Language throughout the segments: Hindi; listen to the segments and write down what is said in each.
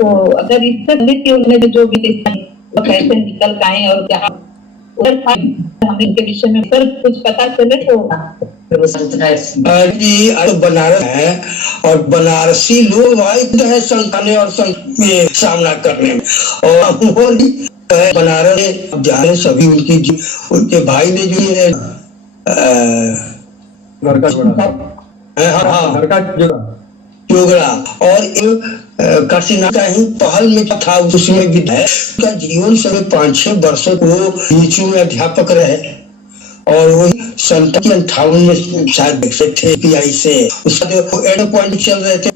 तो अगर इससे उन्होंने जो भी देखा वो कैसे निकल के आए और क्या हमें इनके विषय में पर कुछ पता चले तो जी बनारस है और बनारसी लोग है संताने और में सामना करने में और बनारस जाने सभी उनके भाई ने जो है जोगड़ा और काशीनाथ का ही पहल में था, उसमें भी है उसका जीवन समय 5-6 वर्षों को नीचू में अध्यापक रहे और वही 57 में शायद विकसित थे पीआई से उसका जो एड पॉइंट चल रहे थे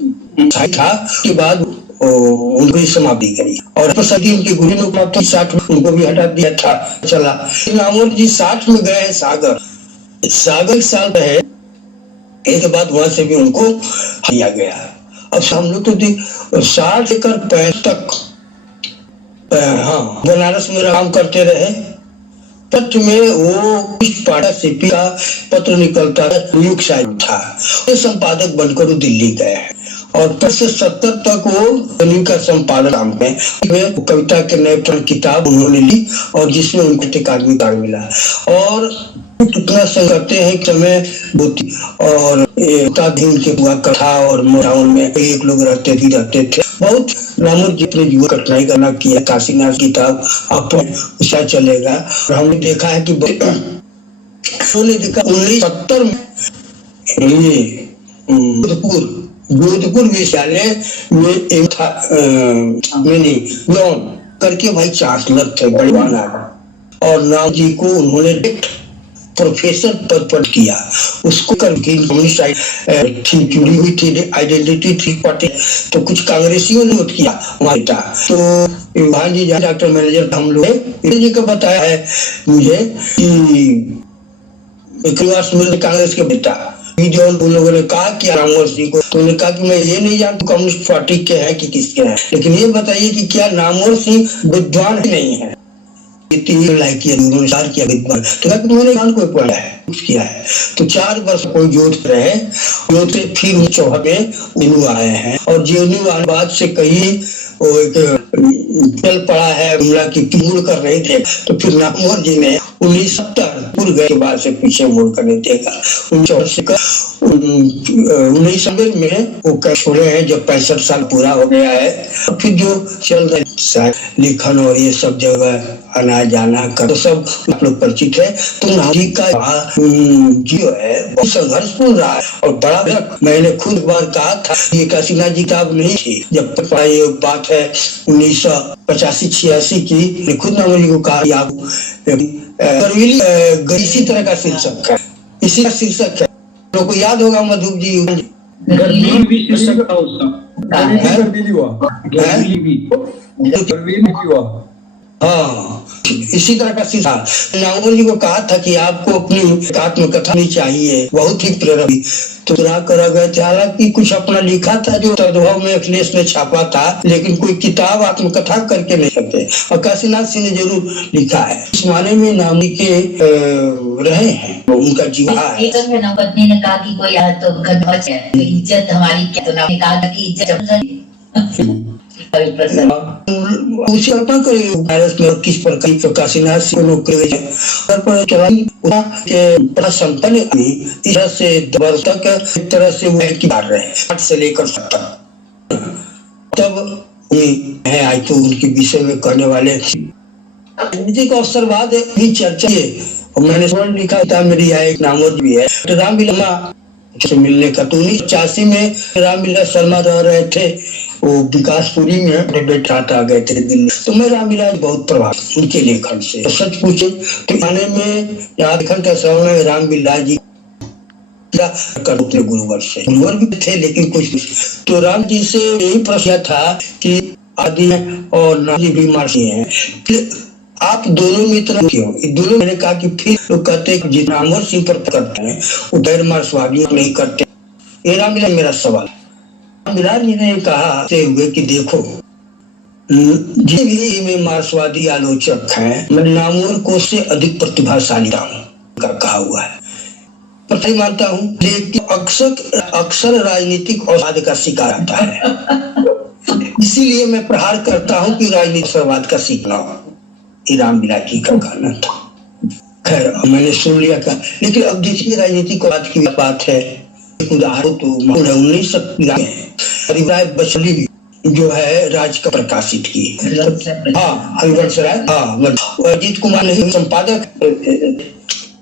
था के बाद उनको समाप्ति करी और सदी उनके गुरु ने प्राप्त 60 में उनको भी हटा दिया था चला। नामवर जी 60 में गए सागर साल रहे एक बाद वहां से भी उनको हटाया गया। अब हम लोग तो 60 से 65 तक बनारस में काम करते रहे। पत्र में वो पाटा सीपी का पत्र निकलता है युग साहिब था, संपादक बनकर वो दिल्ली गए हैं और 70 तक वो का संपादन काम में कविता के नए किताब उन्होंने ली और जिसमें उनको अकादमी कार्ड मिला और कितना करते हैं समय और उनके हुआ कथा और मोटाउन में एक लोग रहते थे बहुत रामोर जितने जीवन कठिनाई करना किया। काशीनाथ किताब आपको चलेगा और हमने देखा है कि 1970 में जोधपुर विश्वविद्यालय में एक था करके भाई चांसलर थे बड़वाना और नाम जी को उन्होंने प्रोफेसर पद पर किया। उसको कम्युनिस्ट जुड़ी हुई थी आइडेंटिटी थी पार्टी तो कुछ कांग्रेसियों ने किया था तो विभान जी डॉक्टर मैनेजर हम लोग जी को बताया है मुझे कि कांग्रेस के बेटा जो उन लोगों ने कहा कि रामवर सिंह को तो उन्होंने कहा कि मैं ये नहीं जानता कम्युनिस्ट पार्टी के हैं कि किसके हैं, लेकिन ये बताइए कि क्या रामवर सिंह विद्वान नहीं है कोई पढ़ा है किया है तो 4 वर्ष कोई जोध रहे फिर चौहद में आए हैं और जेएनयू बाद से कई चल पड़ा है हमला की मुड़ कर रहे थे तो फिर नामवर जी ने 1970 गए के बाद से पीछे मुड़ कर नहीं देखा। 1990 में वो छोड़े हैं जब 65 साल पूरा हो गया है फिर जो चल रहे लेखन और ये सब जगह आना जाना कर तो सब आप लोग परिचित है। तो नाजी का जो है बहुत संघर्षपूर्ण रहा है और बड़ा मैंने खुद बार कहा था ये काशीनाथ जी किताब नहीं थी जब ये बात है 1985-86 की खुद नाम जी को कहा आप इसी तरह का शीर्षक है इसी का शीर्षक है लोगों को याद होगा मधुप जी हाँ इसी तरह का सीधा नामवर जी को कहा था कि आपको अपनी आत्मकथा नहीं चाहिए बहुत ही प्रेरक तो हालांकि कुछ अपना लिखा था जो तद्भव में अखिलेश ने छापा था लेकिन कोई किताब आत्मकथा करके नहीं सकते और काशीनाथ सिंह ने जरूर लिखा है इस माने में नामी के रहे हैं तो उनका जीवन पत्नी ने कहा कि कोई तो इज्जत हमारी क्या तो नाम कहा कि इज्जत किस प्रकार काशीनाथ सिंह संपन्न इस तरह से तक एक तरह से वो की बात रहे से लेकर 70 तब है आज तो उनके विषय में करने वाले राजनीतिक अवसरवाद भी चर्चा और मैंने लिखा था मेरी यहाँ एक नामवर भी है राम बिलमा से मिलने का तो 1985 में रामविलास शर्मा रह रहे थे वो विकासपुरी में अपने बेटा आ गए थे दिल्ली तो मैं रामविलास बहुत प्रभावित उनके लेखन से तो सच पूछे तो आने में यहाँ लेखन का समय में रामविलास जी अपने गुरुवर से गुरुवर भी थे लेकिन कुछ तो राम जी से यही प्रश्न था कि आदि और नाजी भी मार्सी हैं फिर आप दोनों मित्र क्यों दोनों मैंने कहा कि फिर लोग कहते हैं कि रामवर सिंह पर करते हैं वो गैर मार्क्सवादी नहीं करते ये रामविलास मेरा सवाल रामविलास जी ने कहा हुए कि देखो जितने भी में मार्क्सवादी आलोचक हैं मैं नामवर को से अधिक प्रतिभाशाली का कहा हुआ है पर सही मानता हूँ लेकिन अक्सर राजनीतिक अवसाद का शिकार आता है इसीलिए मैं प्रहार करता हूं कि राजनीतिवाद का सीखना ये रामविलास जी का कहना था। खैर मैंने सुन लिया का, लेकिन अब देखिए राजनीतिवाद की बात है। एक उदाहरण तो 19 राय बचली जो है राज का प्रकाशित की, हाँ हरिवंश राय, हाँ अजीत कुमार नहीं संपादक।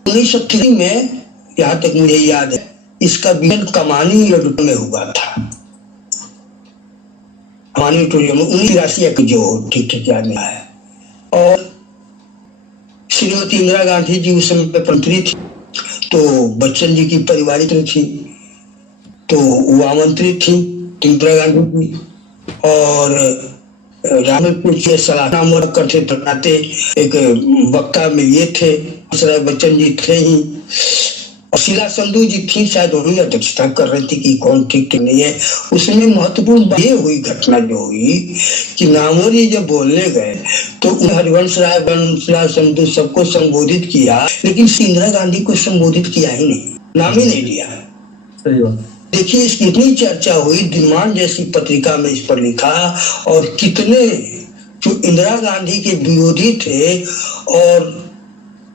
1930 में यहाँ तक मुझे याद है इसका विजन कमानी में हुआ था, कमानी ऑडिटोरियम में 1983 जो ठीक ठीक याद नहीं है। और श्रीमती इंदिरा गांधी जी उस समय मंत्री थी, तो बच्चन जी की पारिवारिक थी, तो वो आमंत्रित थी इंदिरा गांधी जी। और रामपुर के सलाहना करते बनाते एक वक्ता में ये थे, बच्चन जी थे ही, और शीला संधू जी थी, शायद वही अध्यक्षता कर रही थी कि कौन ठीक नहीं है। उसमें महत्वपूर्ण ये हुई घटना जो हुई कि नामोरी जब बोलने गए तो हरिवंश राय शीला संधू सबको संबोधित किया, लेकिन इंदिरा गांधी को संबोधित किया ही नहीं, नाम ही नहीं लिया। सही बात। देखिए इसकी इतनी चर्चा हुई, दिनमान जैसी पत्रिका में इस पर लिखा, और कितने जो इंदिरा गांधी के विरोधी थे और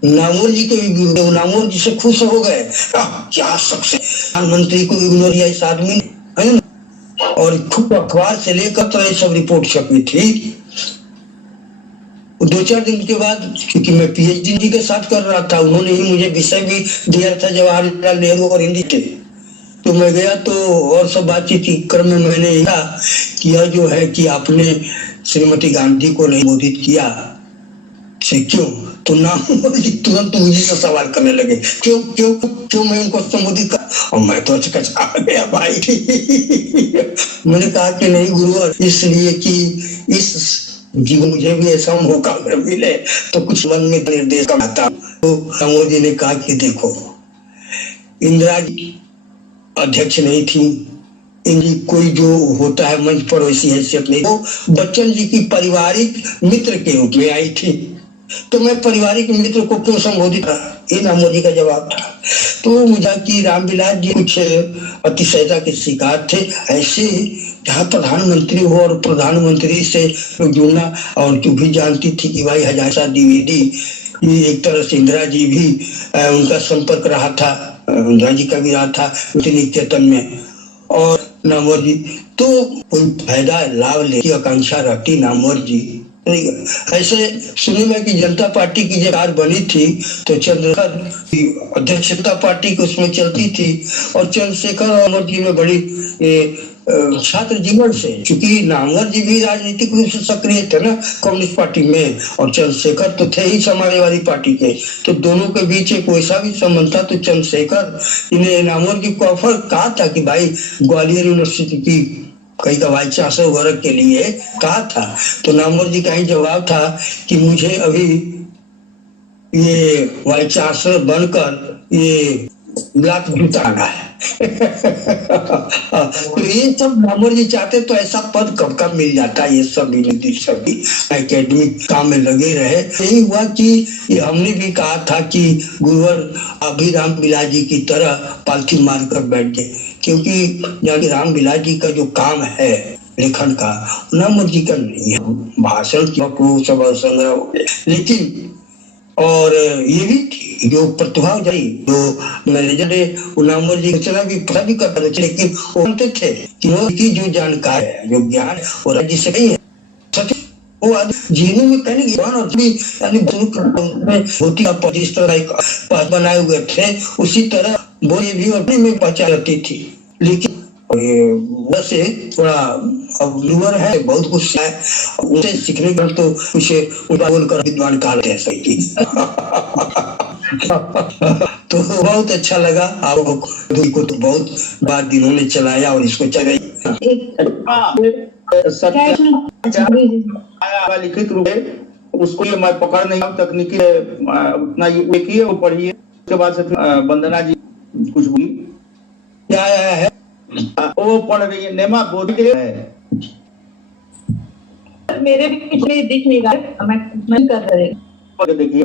नामोर जी के भी विरोधी, नामोर जी से खुश हो गए, क्या सबसे प्रधानमंत्री को इग्नोर किया इस आदमी ने, है ना। और खूब अखबार से लेकर तो ये सब रिपोर्ट छपी थी। 2-4 दिन के बाद, क्योंकि मैं पीएचडी जी के साथ कर रहा था, उन्होंने ही मुझे विषय भी दिया था जवाहरलाल नेहरू और हिंदी के, तो मैं गया तो और सब बातचीत क्रम में मैंने कहा कि यह जो है कि आपने श्रीमती गांधी को नहीं संबोधित किया, से क्यों? तो नाम तुरंत मुझे से सवाल करने लगे, क्यों क्यों क्यों मैं उनको संबोधित कर, और मैं तो चकचा गया भाई। मैंने कहा कि नहीं गुरुवर, इसलिए कि इस जीवन मुझे भी ऐसा मौका अगर मिले तो कुछ मन में निर्देश करता। तो मोदी ने कहा कि देखो इंदिरा जी अध्यक्ष नहीं थी, इनकी कोई जो होता है मंच पर वैसी हैसियत नहीं, वो बच्चन जी की पारिवारिक मित्र के रूप में आई थी, तो मैं पारिवारिक मित्र को क्यों संबोधित करा, ये नामोदी का जवाब था। तो मुझे कि रामविलास जी कुछ अतिशयता के शिकार थे, ऐसे जहाँ प्रधानमंत्री हो और प्रधानमंत्री से जुड़ना, और जो भी जानती थी कि भाई हजारा द्विवेदी, ये एक तरह से इंदिरा जी भी उनका संपर्क रहा था, इंदिरा जी का भी रहा था निकेतन में, और नामवर जी तो कोई फायदा लाभ ले की आकांक्षा रहती नामवर जी। ऐसे सुने में कि जनता पार्टी की जब सरकार बनी थी तो चंद्रशेखर अध्यक्षता पार्टी की उसमें चलती थी, और चंद्रशेखर और नामवर जी में बड़ी छात्र जीवन से, क्योंकि नामवर जी भी राजनीतिक रूप से सक्रिय थे ना कम्युनिस्ट पार्टी में, और चंद्रशेखर तो थे ही समाजवादी पार्टी के, तो दोनों के बीच एक वैसा भी संबंध था। तो चंद्रशेखर इन्हें नामवर जी को ऑफर कहा था कि भाई ग्वालियर यूनिवर्सिटी की कई का वाइस चांसलर वर्ग के लिए कहा था, तो नामवर जी का ही जवाब था कि मुझे अभी ये वाइस चांसलर बनकर ये ब्लॉक जुटाना है। तो ये सब नामवर जी चाहते तो ऐसा पद कब कब मिल जाता, ये सब सभी एकेडमिक काम में लगे रहे। यही हुआ कि ये हमने भी कहा था कि गुरुवर अभी रामविलास जी की तरह पालथी मार कर बैठ गए, क्योंकि रामविलास जी का जो काम है लेखन का नामवर जी का नहीं है, भाषण की सब संग्रह, लेकिन और ये भी थी जो प्रतिभा जाई जो मैनेजर नामवर जी चला भी पता भी करता था, लेकिन वो जानते थे कि वो की जो जानकारी है, जो ज्ञान वो राज्य से नहीं है, सच वो जीनू में कहने की और भी यानी होती जिस तरह एक पास बनाए हुए थे उसी तरह वो ये भी अपने में पहचान रहती थी, लेकिन वैसे थोड़ा अब लूअर है, बहुत कुछ है उसे सीखने का, तो उसे बोलकर विद्वान कहते हैं सही। तो बहुत अच्छा लगा आपको, तो बहुत बात दिनों ने चलाया और इसको चलाया लिखित रूप में उसको ये मैं पकड़ नहीं, तकनीकी उतना ये किए वो पढ़िए, उसके बाद से वंदना जी कुछ बोली क्या आया है वो पढ़ रही है, नेमा बोध के है मेरे भी पिछले दिख नहीं रहा, मैं कर रही देखिए